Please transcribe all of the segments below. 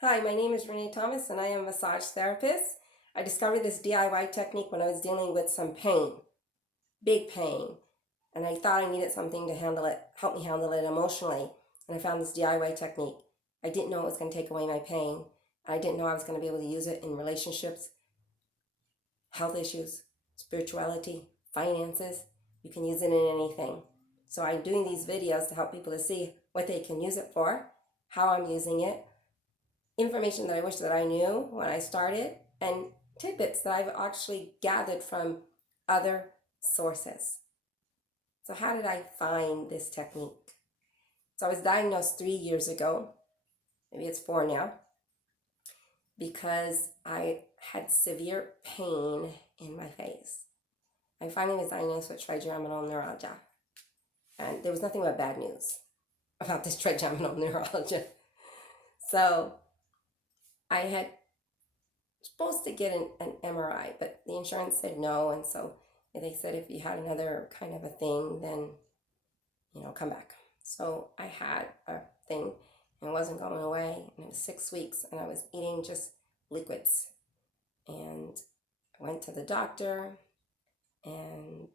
Hi, my name is Renee Thomas and I am a massage therapist. I discovered this DIY technique when I was dealing with some pain, big pain, and I thought I needed something to help me handle it emotionally. And I found this DIY technique. I didn't know it was going to take away my pain. I didn't know I was going to be able to use it in relationships, health issues, spirituality, finances. You can use it in anything. So I'm doing these videos to help people to see what they can use it for, how I'm using it, information that I wish that I knew when I started, and tidbits that I've actually gathered from other sources. So how did I find this technique? So I was diagnosed 3 years ago, maybe it's 4 now, because I had severe pain in my face. I finally was diagnosed with trigeminal neuralgia, and there was nothing but bad news about this trigeminal neuralgia. So I had supposed to get an MRI, but the insurance said no, and so they said if you had another kind of a thing, then come back. So I had a thing, and it wasn't going away, and it was 6 weeks, and I was eating just liquids, and I went to the doctor, and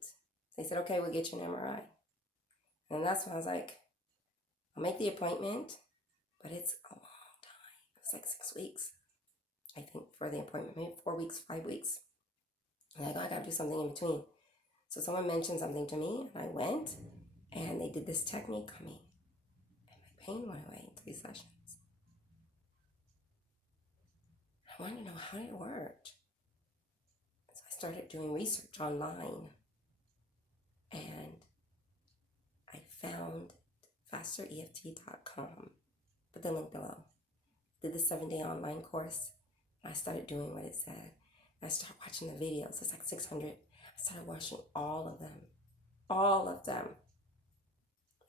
they said, okay, we'll get you an MRI, and that's when I was like, I'll make the appointment, but it's a long time. It's like 6 weeks. I think for the appointment, maybe 4 weeks, 5 weeks. And I go, I gotta do something in between. So someone mentioned something to me, and I went, and they did this technique on me, and my pain went away in 3 sessions. I wanted to know, how did it work? So I started doing research online, and I found Fastereft.com. Put the link below. Did the 7-day online course. I started doing what it said. I started watching the videos. It's like 600. I started watching all of them.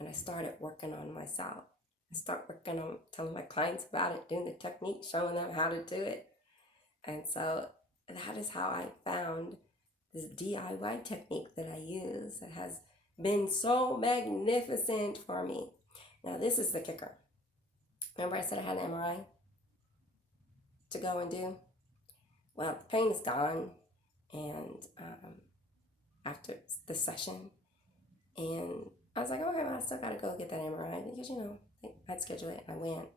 And I started working on myself. I started working on telling my clients about it, doing the technique, showing them how to do it. And so that is how I found this DIY technique that I use that has been so magnificent for me. Now this is the kicker. Remember I said I had an MRI to go and do? Well, the pain is gone, and after the session, and I was like, okay, well, I still gotta go get that MRI because I'd schedule it, and I went.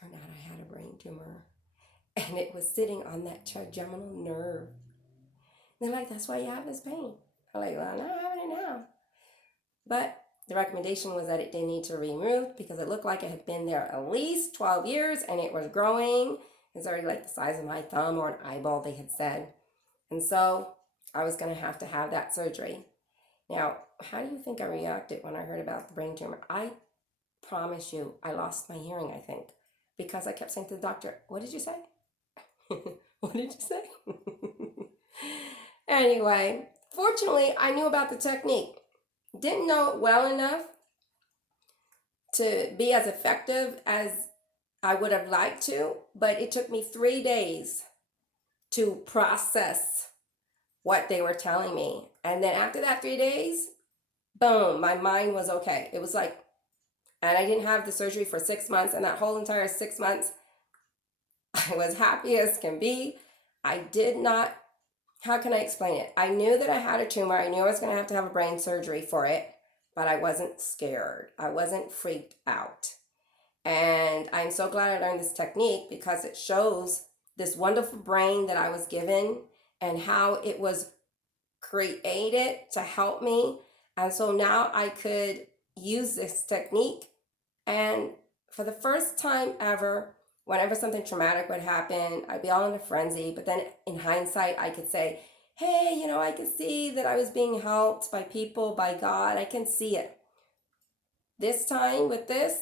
Turned out I had a brain tumor, and it was sitting on that trigeminal nerve. And they're like, that's why you have this pain. I'm like, well, I'm not having it now. But the recommendation was that it didn't need to be removed because it looked like it had been there at least 12 years and it was growing. It's already like the size of my thumb or an eyeball, they had said. And so I was going to have that surgery. Now, how do you think I reacted when I heard about the brain tumor? I promise you, I lost my hearing, I think, because I kept saying to the doctor, what did you say? What did you say? Anyway, fortunately, I knew about the technique. Didn't know it well enough to be as effective as I would have liked to, but it took me 3 days to process what they were telling me. And then after that 3 days, boom, my mind was okay. It was like, and I didn't have the surgery for 6 months, and that whole entire 6 months, I was happy as can be. I did not, how can I explain it? I knew that I had a tumor. I knew I was going to have a brain surgery for it, but I wasn't scared. I wasn't freaked out. And I'm so glad I learned this technique because it shows this wonderful brain that I was given and how it was created to help me. And so now I could use this technique. And for the first time ever, whenever something traumatic would happen, I'd be all in a frenzy. But then in hindsight, I could say, hey, I could see that I was being helped by people, by God. I can see it. This time with this,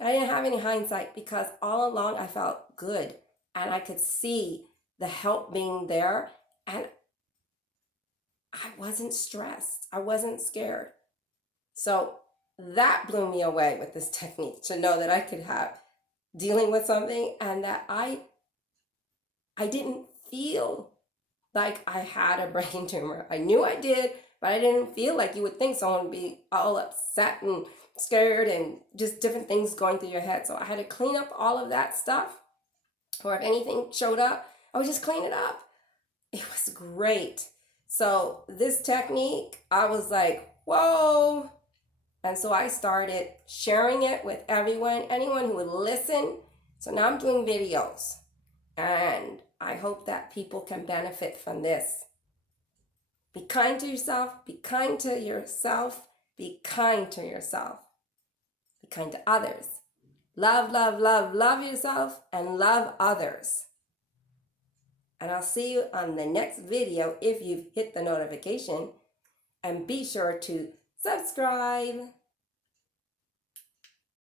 I didn't have any hindsight because all along I felt good and I could see the help being there, and I wasn't stressed. I wasn't scared. So that blew me away with this technique, to know that I could have dealing with something and that I didn't feel like I had a brain tumor. I knew I did, but I didn't feel like you would think someone would be all upset and scared and just different things going through your head. So I had to clean up all of that stuff. Or if anything showed up, I would just clean it up. It was great. So this technique, I was like, whoa. And so I started sharing it with anyone who would listen. So now I'm doing videos. And I hope that people can benefit from this. Be kind to yourself. Be kind to yourself. Be kind to yourself. Be kind to others. Love, love, love, love yourself and love others. And I'll see you on the next video if you've hit the notification. And be sure to subscribe.